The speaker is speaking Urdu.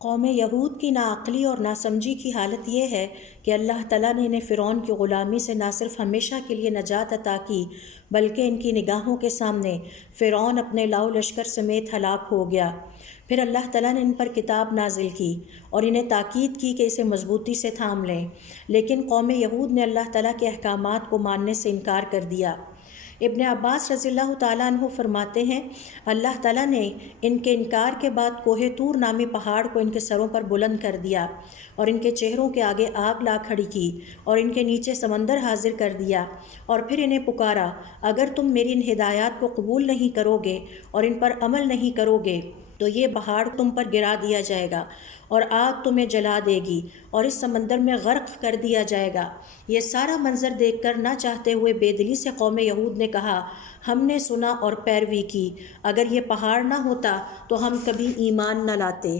قوم یہود کی ناعقلی اور ناسمجھی کی حالت یہ ہے کہ اللہ تعالیٰ نے انہیں فرعون کی غلامی سے نہ صرف ہمیشہ کے لیے نجات عطا کی بلکہ ان کی نگاہوں کے سامنے فرعون اپنے لاؤ لشکر سمیت ہلاک ہو گیا۔ پھر اللہ تعالیٰ نے ان پر کتاب نازل کی اور انہیں تاکید کی کہ اسے مضبوطی سے تھام لیں، لیکن قوم یہود نے اللہ تعالیٰ کے احکامات کو ماننے سے انکار کر دیا۔ ابن عباس رضی اللہ تعالیٰ عنہ فرماتے ہیں، اللہ تعالیٰ نے ان کے انکار کے بعد کوہ طور نامی پہاڑ کو ان کے سروں پر بلند کر دیا اور ان کے چہروں کے آگے آگ لا کھڑی کی اور ان کے نیچے سمندر حاضر کر دیا، اور پھر انہیں پکارا، اگر تم میری ان ہدایات کو قبول نہیں کرو گے اور ان پر عمل نہیں کرو گے تو یہ پہاڑ تم پر گرا دیا جائے گا اور آگ تمہیں جلا دے گی اور اس سمندر میں غرق کر دیا جائے گا۔ یہ سارا منظر دیکھ کر نہ چاہتے ہوئے بے دلی سے قوم یہود نے کہا، ہم نے سنا اور پیروی کی، اگر یہ پہاڑ نہ ہوتا تو ہم کبھی ایمان نہ لاتے۔